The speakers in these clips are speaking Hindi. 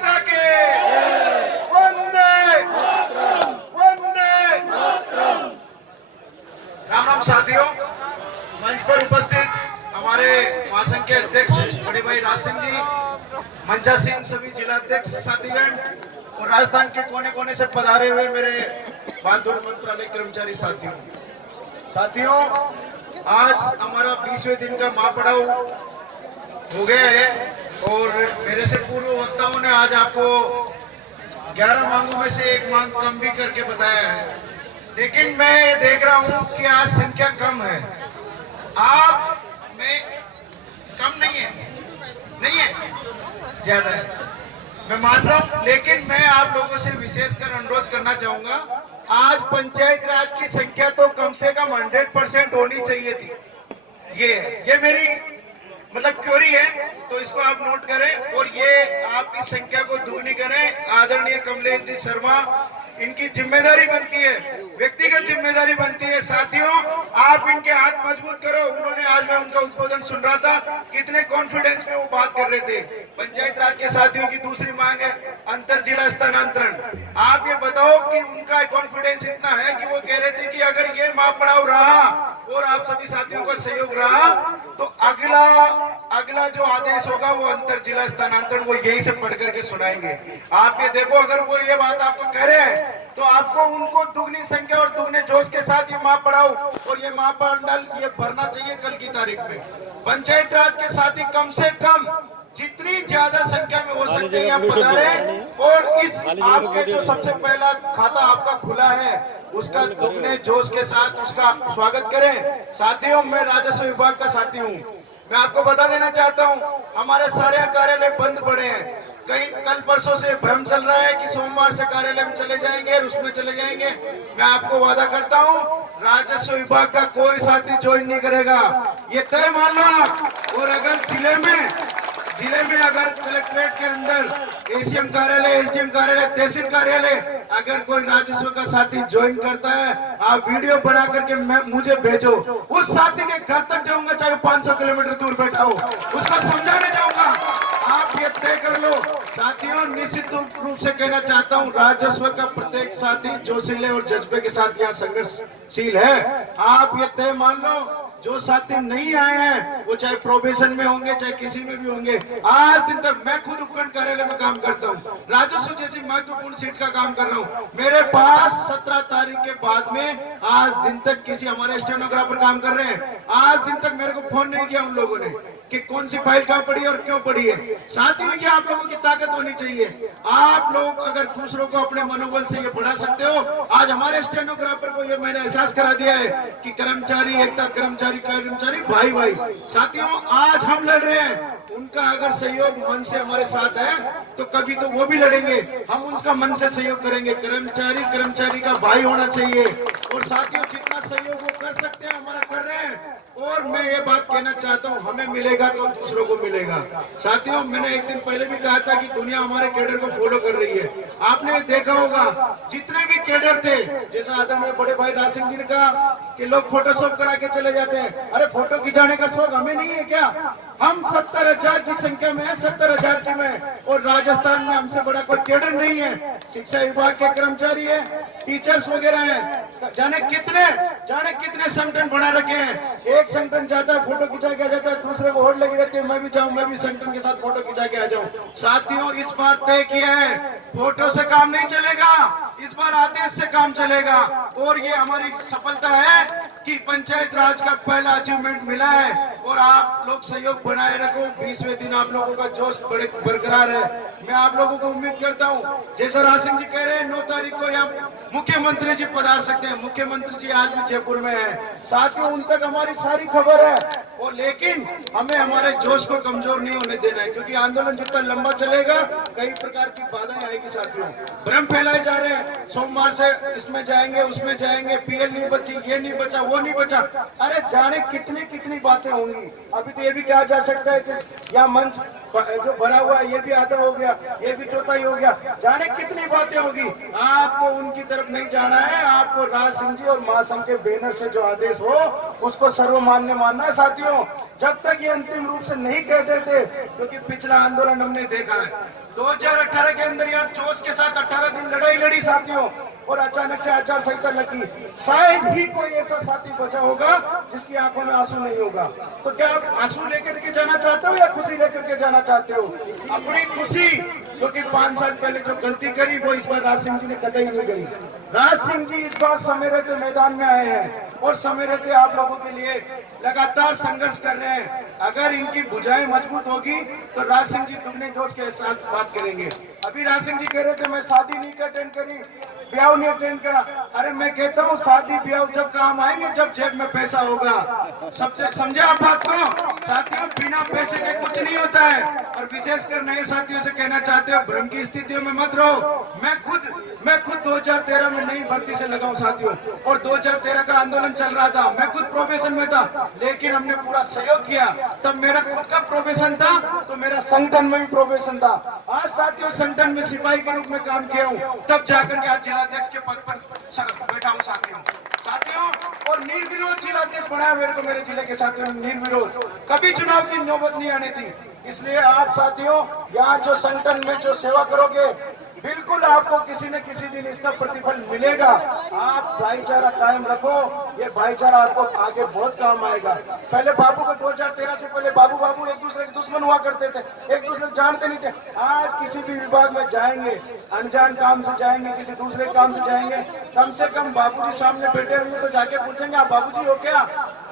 माता के वंदे वंदे। राम राम साथियों, मंच पर उपस्थित हमारे महासंघ के अध्यक्ष बड़े भाई राज सिंह जी, मंचा सिंह, सभी जिला अध्यक्ष साथीगण और राजस्थान के कोने कोने से पधारे हुए मेरे बहादुर मंत्रालय कर्मचारी साथियों, आज हमारा 20वें दिन का महापड़ाव हो गया है और मेरे से पूर्व वक्ताओं ने आज आपको 11 मांगों में से एक मांग कम भी करके बताया है, लेकिन मैं देख रहा हूं कि आज संख्या कम है। आप में कम नहीं है, ज्यादा है, मैं मान रहा हूं, लेकिन मैं आप लोगों से विशेषकर अनुरोध करना चाहूंगा, आज पंचायत राज की संख्या तो कम से कम 100% होनी चाहिए थी। ये मेरी मतलब क्वेरी है, तो इसको आप नोट करें और ये आप इस संख्या को दुगनी करें। आदरणीय कमलेश जी शर्मा, इनकी जिम्मेदारी बनती है, व्यक्तिगत जिम्मेदारी बनती है। साथियों, आप इनके हाथ मजबूत करो। उन्होंने आज मैं उनका उद्बोधन सुन रहा था, कितने कॉन्फिडेंस में वो बात कर रहे थे। पंचायत राज के साथियों की दूसरी मांग है अंतर जिला स्थानांतरण। आप ये बताओ कि उनका कॉन्फिडेंस इतना है कि वो कह रहे थे कि अगर ये महापड़ाव रहा और आप सभी साथियों का सहयोग रहा तो अगला जो आदेश होगा वो अंतर जिला स्थानांतरण वो यहीं से पढ़ करके सुनाएंगे। आप ये देखो, अगर वो ये बात आपको कह रहे हैं तो आपको उनको दुगनी संख्या और दुगने जोश के साथ ये महापड़ाव और ये महापंडाल ये भरना चाहिए कल की तारीख में। पंचायत राज के साथी कम से कम जितनी ज्यादा संख्या में हो सकते हैं यहाँ पधारे और इस आपके जो सबसे पहला खाता आपका खुला है उसका दुगने जोश के साथ उसका स्वागत करें। साथियों, मैं राजस्व विभाग का साथी हूँ। मैं आपको बता देना चाहता हूँ, हमारे सारे कार्यालय बंद पड़े हैं। कई कल परसों से भ्रम चल रहा है कि सोमवार से कार्यालय में चले जाएंगे और उसमें चले जाएंगे। मैं आपको वादा करता हूँ, राजस्व विभाग का कोई साथी ज्वाइन नहीं करेगा, ये तय मान लो। और अगर जिले में अगर कलेक्ट्रेट के अंदर एसीएम कार्यालय, एसडीएम कार्यालय, तहसील कार्यालय अगर कोई राजस्व का साथी ज्वाइन करता है, आप वीडियो बना करके मुझे भेजो। उस साथी के घर तक जाऊंगा, चाहे 500 किलोमीटर दूर बैठा हो, उसको समझाने जाऊंगा। आप ये तय कर लो। साथियों, निश्चित रूप से कहना चाहता हूँ, राजस्व का प्रत्येक साथी जोशीले और जज्बे के साथ यहाँ संघर्षशील है। आप ये तय मान लो, जो साथी नहीं आए हैं वो चाहे प्रोबेशन में होंगे चाहे किसी में भी होंगे, आज दिन तक मैं खुद उपखंड कार्यालय में काम करता हूँ, राजस्व जैसी महत्वपूर्ण सीट का काम कर रहा हूँ। मेरे पास 17 तारीख के बाद में आज दिन तक किसी हमारे स्टेनोग्राफर काम कर रहे हैं, आज दिन तक मेरे को फोन नहीं किया उन लोगों ने कि कौन सी फाइल कहाँ पड़ी है और क्यों पड़ी है। साथियों, ये आप लोगों की ताकत होनी चाहिए। आप लोग अगर दूसरों को अपने मनोबल से ये बढ़ा सकते हो, आज हमारे स्टेनोग्राफर को ये मैंने एहसास करा दिया है कि कर्मचारी एकता, कर्मचारी भाई। साथियों, आज हम लड़ रहे हैं, उनका अगर सहयोग मन से हमारे साथ है तो कभी तो वो भी लड़ेंगे, हम उनका मन से सहयोग करेंगे। कर्मचारी का भाई होना चाहिए। और साथियों, जितना सहयोग वो कर सकते हैं हमारा कर रहे हैं। और मैं ये बात कहना चाहता हूँ, हमें मिलेगा तो दूसरों को मिलेगा। साथियों, मैंने एक दिन पहले भी कहा था कि दुनिया हमारे कैडर को फॉलो कर रही है। आपने देखा होगा, जितने भी कैडर थे, जैसा आदरणीय बड़े भाई राज सिंह जी ने कहा कि लोग फोटोशॉप करा के चले जाते हैं। अरे, फोटो खिंचाने का शौक हमें नहीं है क्या? हम 70,000 की संख्या में है, 70,000 की में, और राजस्थान में हमसे बड़ा कोई कैडर नहीं है। शिक्षा विभाग के कर्मचारी है, टीचर्स वगैरह है, जाने कितने संगठन बना रखे हैं। एक संगठन चाहता है फोटो खिंचा के आ जाता है, दूसरे को होड़ लगी रहती है, मैं भी चाहूं मैं भी संगठन के साथ फोटो खिंचा के आ जाऊं। साथियों, इस बार तय किया है, फोटो से काम नहीं चलेगा, इस बार आदेश से काम चलेगा। और ये हमारी सफलता है कि पंचायत राज का पहला अचीवमेंट मिला है और आप लोग सहयोग बनाए रखो। 20वें दिन आप लोगों का जोश बड़े बरकरार है। मैं आप लोगों को उम्मीद करता हूं, जैसा राज सिंह जी कह रहे हैं, 9 तारीख को यहाँ मुख्यमंत्री जी पधार सकते हैं। मुख्यमंत्री जी आज भी जयपुर में है। साथियों, उन तक हमारी सारी खबर है, और लेकिन हमें हमारे जोश को कमजोर नहीं होने देना है, क्योंकि आंदोलन जितना लंबा चलेगा कई प्रकार की बाधाएं आएगी। साथियों, भ्रम फैलाए जा रहे हैं, सोमवार से इसमें जाएंगे उसमें जाएंगे, पीएल नहीं बची, ये नहीं बचा, वो नहीं बचा। अरे, जाने कितनी बातें होंगी। अभी तो ये भी कहा जा सकता है कि यहाँ मंच जो भरा हुआ है ये भी आधा हो गया, ये भी चौथाई हो गया, जाने कितनी बातें होगी। आपको उनकी तरफ नहीं जाना है, आपको राज सिंह जी और महासंघ के बैनर से जो आदेश हो उसको सर्वमान्य मानना है। साथियों, जब तक ये अंतिम रूप से नहीं कह देते, क्योंकि पिछला आंदोलन हमने देखा है, 2018 के अंदर यहाँ जोश के साथ 18 दिन लड़ाई लड़ी साथियों, और अचानक से आचार संहिता लगी। शायद ही कोई ऐसा साथी बचा होगा जिसकी आंखों में आंसू नहीं होगा। तो क्या आप आंसू लेकर के जाना चाहते हो या खुशी लेकर के जाना चाहते हो? अपनी खुशी, क्योंकि 5 साल पहले जो गलती करी वो इस बार राज सिंह जी ने कतई नहीं करी। राज सिंह जी इस बार समय रहते मैदान में आए हैं और समय रहते आप लोगों के लिए लगातार संघर्ष कर रहे हैं। अगर इनकी भुजाएं मजबूत होगी तो राज सिंह जी दुगने जोश के साथ बात करेंगे। अभी राज सिंह जी कह रहे थे मैं शादी नहीं अटेंड करी, ब्याह नहीं अटेंड करा। अरे मैं कहता हूँ शादी ब्याह जब काम आएंगे जब जेब में पैसा होगा। सबसे समझे आप बात को? साथियों, बिना पैसे के कुछ नहीं होता है। और विशेषकर नए साथियों से कहना चाहते हो भ्रम की स्थितियों में मत रहो। मैं खुद 2013 में नई भर्ती से लगा हूं साथियों, और 2013 का आंदोलन चल रहा था। मैं खुद प्रोबेशन में था, लेकिन हमने पूरा सहयोग किया। तब मेरा खुद का प्रोबेशन था तो मेरा संगठन में भी प्रोबेशन था। आज साथियों संगठन में सिपाही के रूप में काम किया हूं, तब जाकर के आज जिलाध्यक्ष के पद पर बैठा हूं साथियों। और निर्विरोध जिलाध्यक्ष बनाया मेरे को मेरे जिले के साथियों, निर्विरोध। कभी चुनाव की नौबत नहीं आने दी। इसलिए आप साथियों यहाँ जो संगठन में जो सेवा करोगे, बिल्कुल आपको किसी न किसी दिन इसका प्रतिफल मिलेगा। आप भाईचारा कायम रखो, ये भाईचारा आपको आगे बहुत काम आएगा। पहले बाबू को 2013 से पहले बाबू एक दूसरे के दुश्मन हुआ करते थे, एक दूसरे को जानते नहीं थे। आज किसी भी विभाग में जाएंगे, अनजान काम से जाएंगे, किसी दूसरे काम से जाएंगे, कम से कम बाबूजी सामने बैठे हुए तो जाके पूछेंगे आप बाबूजी हो क्या?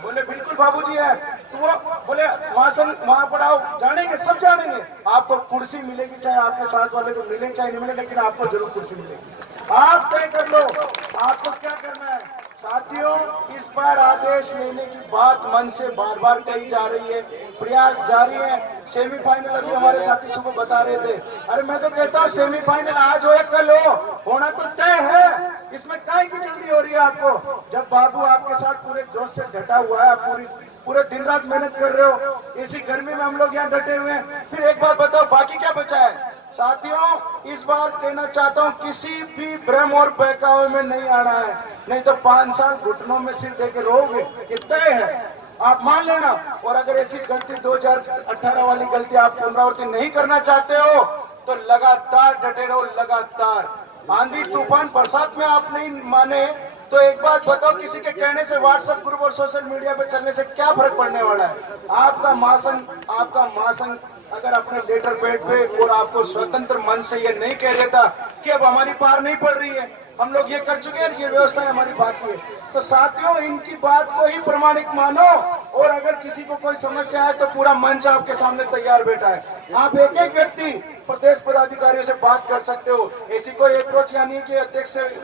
बोले बिल्कुल बाबूजी है। तो वो बोले वहां पढ़ाओ, जानेंगे, सब जानेंगे। आपको कुर्सी मिलेगी, चाहे आपके साथ वाले को मिले चाहे नहीं मिले, लेकिन आपको जरूर कुर्सी मिलेगी। आप तय कर लो आपको क्या करना है। साथियों, इस बार आदेश लेने की बात मन से बार बार कही जा रही है, प्रयास जारी है। सेमीफाइनल अभी हमारे साथी सुबह बता रहे थे। अरे मैं तो कहता हूँ सेमीफाइनल आज हो या कल हो, होना तो तय है। इसमें काय की जल्दी हो रही है आपको? जब बाबू आपके साथ पूरे जोश से डटा हुआ है, पूरे दिन रात मेहनत कर रहे हो, इसी गर्मी में हम लोग यहाँ डटे हुए हैं। फिर एक बात बताओ, बाकी क्या बचा है? साथियों, इस बार कहना चाहता हूँ किसी भी भ्रम और बहकावे में नहीं आना है, नहीं तो 5 साल घुटनों में सिर देके रोगे, ये तय है, आप मान लेना। और अगर ऐसी गलती 2018 वाली गलती आप पुनरावृत्ति नहीं करना चाहते हो तो लगातार डटे रहो, लगातार। आंधी तूफान बरसात में आप नहीं माने तो एक बात बताओ, किसी के कहने से व्हाट्सएप ग्रुप और सोशल मीडिया पे चलने से क्या फर्क पड़ने वाला है? आपका महासंघ अगर अपने लेटर पैड पे और आपको स्वतंत्र मन से ये नहीं कह देता कि अब हमारी पार नहीं पड़ रही है, हम लोग ये कर चुके हैं, ये व्यवस्था हमारी बाकी है, तो साथियों इनकी बात को ही प्रमाणिक मानो। और अगर किसी को कोई समस्या है तो पूरा मंच आपके सामने तैयार बैठा है। आप एक एक व्यक्ति प्रदेश पदाधिकारियों से बात कर सकते हो। ऐसी कोई अप्रोच यानी कि अध्यक्ष से